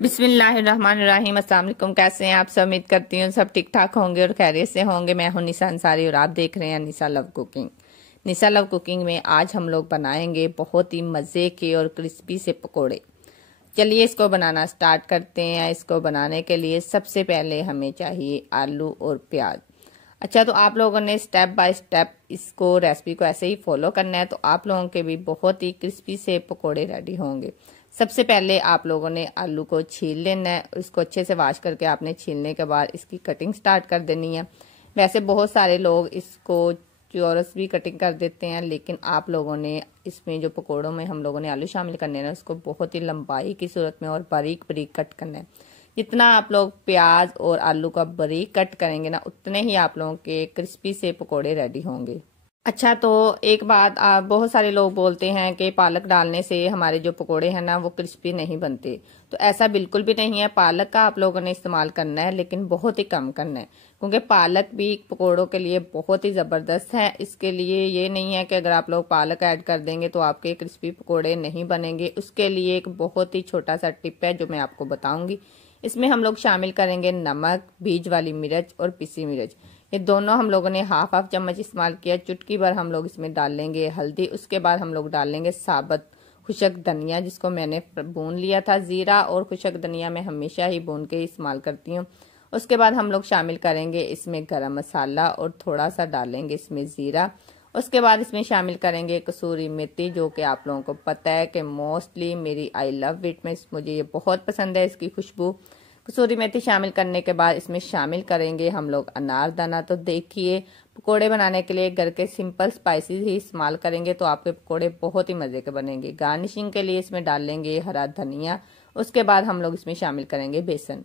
बिस्मिल्लाहिर्रहमानिर्रहीम। अस्सलाम वालेकुम। कैसे हैं आप सब? उम्मीद करती हूँ सब ठीक ठाक होंगे और खैरियत से होंगे। मैं हूँ निशा अंसारी और आप देख रहे हैं निशा लव कुकिंग। निशा लव कुकिंग में आज हम लोग बनाएंगे बहुत ही मज़े के और क्रिस्पी से पकोड़े। चलिए इसको बनाना स्टार्ट करते हैं। इसको बनाने के लिए सबसे पहले हमें चाहिए आलू और प्याज। अच्छा, तो आप लोगों ने स्टेप बाय स्टेप इसको रेसिपी को ऐसे ही फॉलो करना है तो आप लोगों के भी बहुत ही क्रिस्पी से पकोड़े रेडी होंगे। सबसे पहले आप लोगों ने आलू को छील लेना है। इसको अच्छे से वॉश करके आपने छीलने के बाद इसकी कटिंग स्टार्ट कर देनी है। वैसे बहुत सारे लोग इसको चौरस भी कटिंग कर देते हैं, लेकिन आप लोगों ने इसमें जो पकोड़ों में हम लोगों ने आलू शामिल करने हैं उसको बहुत ही लंबाई की सूरत में और बारीक बारीक कट करना है। जितना आप लोग प्याज और आलू का बारीक कट करेंगे ना, उतने ही आप लोगों के क्रिस्पी से पकोड़े रेडी होंगे। अच्छा, तो एक बात, आप बहुत सारे लोग बोलते हैं कि पालक डालने से हमारे जो पकोड़े हैं ना वो क्रिस्पी नहीं बनते। तो ऐसा बिल्कुल भी नहीं है। पालक का आप लोगों ने इस्तेमाल करना है, लेकिन बहुत ही कम करना है, क्योंकि पालक भी पकोड़ों के लिए बहुत ही ज़बरदस्त है। इसके लिए ये नहीं है कि अगर आप लोग पालक ऐड कर देंगे तो आपके क्रिस्पी पकोड़े नहीं बनेंगे। उसके लिए एक बहुत ही छोटा सा टिप है जो मैं आपको बताऊंगी। इसमें हम लोग शामिल करेंगे नमक, बीज वाली मिर्च और पिसी मिर्च। ये दोनों हम लोगों ने हाफ हाफ चम्मच इस्तेमाल किया। चुटकी भर हम लोग इसमें डाल लेंगे हल्दी। उसके बाद हम लोग डाल लेंगे साबुत खुशक धनिया, जिसको मैंने भून लिया था। जीरा और खुशक धनिया मैं हमेशा ही भून के इस्तेमाल करती हूँ। उसके बाद हम लोग शामिल करेंगे इसमें गरम मसाला और थोड़ा सा डालेंगे इसमें जीरा। उसके बाद इसमें शामिल करेंगे कसूरी मेथी, जो कि आप लोगों को पता है कि मोस्टली मेरी आई लव इट में मुझे ये बहुत पसंद है, इसकी खुशबू। कसूरी मेथी शामिल करने के बाद इसमें शामिल करेंगे हम लोग अनारदाना। तो देखिए, पकोड़े बनाने के लिए घर के सिंपल स्पाइसेस ही इस्तेमाल करेंगे तो आपके पकोड़े बहुत ही मज़े के बनेंगे। गार्निशिंग के लिए इसमें डाल लेंगे हरा धनिया। उसके बाद हम लोग इसमें शामिल करेंगे बेसन।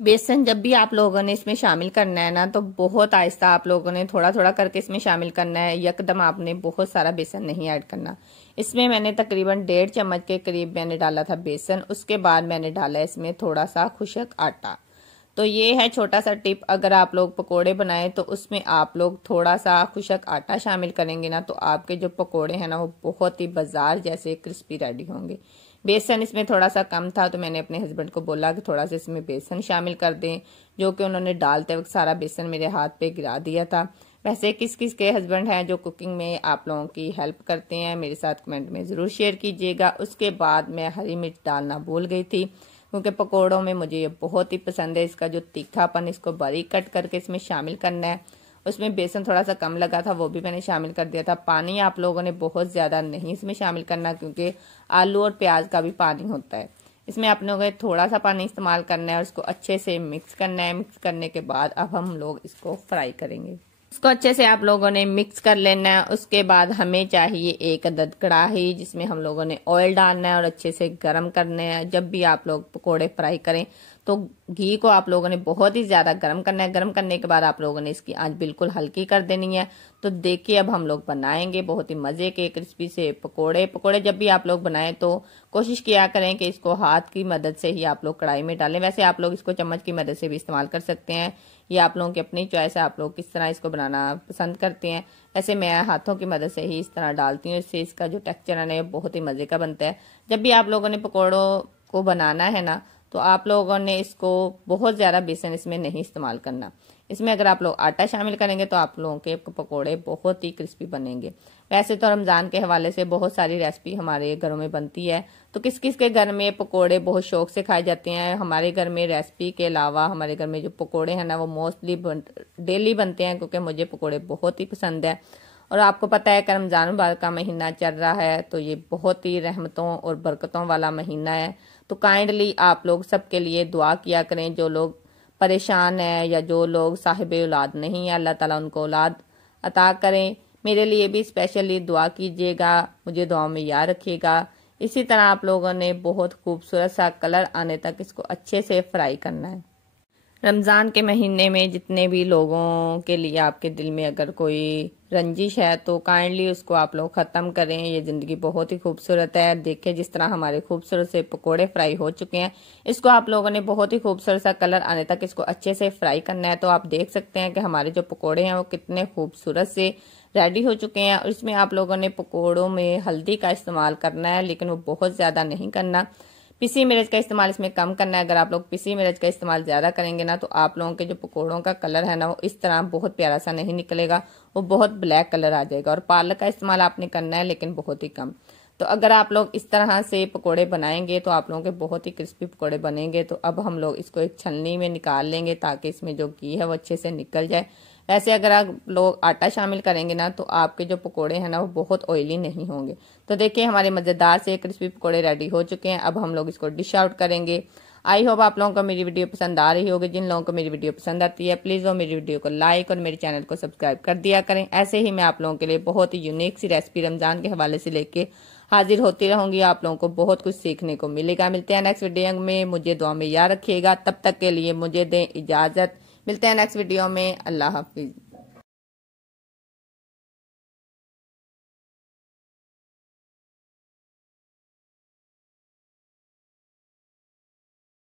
बेसन जब भी आप लोगों ने इसमें शामिल करना है ना, तो बहुत आहिस्ता आप लोगों ने थोड़ा थोड़ा करके इसमें शामिल करना है। यकदम आपने बहुत सारा बेसन नहीं ऐड करना। इसमें मैंने तकरीबन 1.5 चम्मच के करीब मैंने डाला था बेसन। उसके बाद मैंने डाला इसमें थोड़ा सा खुशक आटा। तो ये है छोटा सा टिप, अगर आप लोग पकोड़े बनाएं तो उसमें आप लोग थोड़ा सा खुशक आटा शामिल करेंगे ना, तो आपके जो पकोड़े हैं ना वो बहुत ही बाजार जैसे क्रिस्पी रेडी होंगे। बेसन इसमें थोड़ा सा कम था तो मैंने अपने हस्बैंड को बोला कि थोड़ा सा इसमें बेसन शामिल कर दें, जो कि उन्होंने डालते वक्त सारा बेसन मेरे हाथ पे गिरा दिया था। वैसे किस किस के हस्बैंड हैं जो कुकिंग में आप लोगों की हेल्प करते हैं, मेरे साथ कमेंट में ज़रूर शेयर कीजिएगा। उसके बाद मैं हरी मिर्च डालना भूल गई थी, क्योंकि पकोड़ों में मुझे ये बहुत ही पसंद है। इसका जो तीखापन, इसको बारीक कट करके इसमें शामिल करना है। उसमें बेसन थोड़ा सा कम लगा था, वो भी मैंने शामिल कर दिया था। पानी आप लोगों ने बहुत ज़्यादा नहीं इसमें शामिल करना, क्योंकि आलू और प्याज का भी पानी होता है। इसमें आप लोगों ने थोड़ा सा पानी इस्तेमाल करना है और उसको अच्छे से मिक्स करना है। मिक्स करने के बाद अब हम लोग इसको फ्राई करेंगे। इसको अच्छे से आप लोगों ने मिक्स कर लेना है। उसके बाद हमें चाहिए एक अदद कढ़ाई, जिसमें हम लोगों ने ऑयल डालना है और अच्छे से गर्म करना है। जब भी आप लोग पकोड़े फ्राई करें तो घी को आप लोगों ने बहुत ही ज़्यादा गर्म करना है। गर्म करने के बाद आप लोगों ने इसकी आंच बिल्कुल हल्की कर देनी है। तो देखिए, अब हम लोग बनाएंगे बहुत ही मज़े के क्रिस्पी से पकोड़े जब भी आप लोग बनाएं तो कोशिश किया करें कि इसको हाथ की मदद से ही आप लोग कढ़ाई में डालें। वैसे आप लोग इसको चम्मच की मदद से भी इस्तेमाल कर सकते हैं, ये आप लोगों की अपनी चॉइस है, आप लोग किस तरह इसको बनाना पसंद करते हैं। वैसे मैं हाथों की मदद से ही इस तरह डालती हूँ, इससे इसका जो टेक्सचर है ना बहुत ही मज़े का बनता है। जब भी आप लोगों ने पकौड़ों को बनाना है ना, तो आप लोगों ने इसको बहुत ज़्यादा बेसन इसमें नहीं इस्तेमाल करना। इसमें अगर आप लोग आटा शामिल करेंगे तो आप लोगों के पकोड़े बहुत ही क्रिस्पी बनेंगे। वैसे तो रमज़ान के हवाले से बहुत सारी रेसिपी हमारे घरों में बनती है, तो किस किस के घर में पकोड़े बहुत शौक से खाए जाते हैं। हमारे घर में रेसिपी के अलावा हमारे घर में जो पकोड़े हैं ना वो मोस्टली डेली बनते हैं, क्योंकि मुझे पकोड़े बहुत ही पसंद है। और आपको पता है कि रमज़ान मुबारक का महीना चल रहा है, तो ये बहुत ही रहमतों और बरकतों वाला महीना है। तो काइंडली आप लोग सबके लिए दुआ किया करें, जो लोग परेशान हैं या जो लोग साहिब औलाद नहीं है, अल्लाह ताला उनको औलाद अता करें। मेरे लिए भी स्पेशली दुआ कीजिएगा, मुझे दुआ में याद रखिएगा। इसी तरह आप लोगों ने बहुत खूबसूरत सा कलर आने तक इसको अच्छे से फ्राई करना है। रमज़ान के महीने में जितने भी लोगों के लिए आपके दिल में अगर कोई रंजिश है तो काइंडली उसको आप लोग ख़त्म करें। ये ज़िंदगी बहुत ही खूबसूरत है। देखिए जिस तरह हमारे खूबसूरत से पकोड़े फ्राई हो चुके हैं, इसको आप लोगों ने बहुत ही खूबसूरत सा कलर आने तक इसको अच्छे से फ्राई करना है। तो आप देख सकते हैं कि हमारे जो पकोड़े हैं वो कितने खूबसूरत से रेडी हो चुके हैं। और इसमें आप लोगों ने पकोड़ों में हल्दी का इस्तेमाल करना है, लेकिन वो बहुत ज़्यादा नहीं करना। पिसी मिर्च का इस्तेमाल इसमें कम करना है। अगर आप लोग पिसी मिर्च का इस्तेमाल ज़्यादा करेंगे ना तो आप लोगों के जो पकौड़ों का कलर है ना वो इस तरह बहुत प्यारा सा नहीं निकलेगा, वो बहुत ब्लैक कलर आ जाएगा। और पालक का इस्तेमाल आपने करना है लेकिन बहुत ही कम। तो अगर आप लोग इस तरह से पकोड़े बनाएंगे तो आप लोगों के बहुत ही क्रिस्पी पकोड़े बनेंगे। तो अब हम लोग इसको एक छलनी में निकाल लेंगे ताकि इसमें जो घी है वो अच्छे से निकल जाए। वैसे अगर आप लोग आटा शामिल करेंगे ना तो आपके जो पकोड़े हैं ना वो बहुत ऑयली नहीं होंगे। तो देखिए हमारे मज़ेदार से क्रिस्पी पकोड़े रेडी हो चुके हैं। अब हम लोग इसको डिश आउट करेंगे। आई होप आप लोगों को मेरी वीडियो पसंद आ रही होगी। जिन लोगों को मेरी वीडियो पसंद आती है प्लीज़ वो मेरी वीडियो को लाइक और मेरे चैनल को सब्सक्राइब कर दिया करें। ऐसे ही मैं आप लोगों के लिए बहुत ही यूनिक सी रेसिपी रमज़ान के हवाले से लेके हाजिर होती रहूंगी। आप लोगों को बहुत कुछ सीखने को मिलेगा। मिलते हैं नेक्स्ट वीडियो में। मुझे दुआ में याद रखिएगा। तब तक के लिए मुझे दें इजाज़त। मिलते हैं नेक्स्ट वीडियो में। अल्लाह हाफिज़।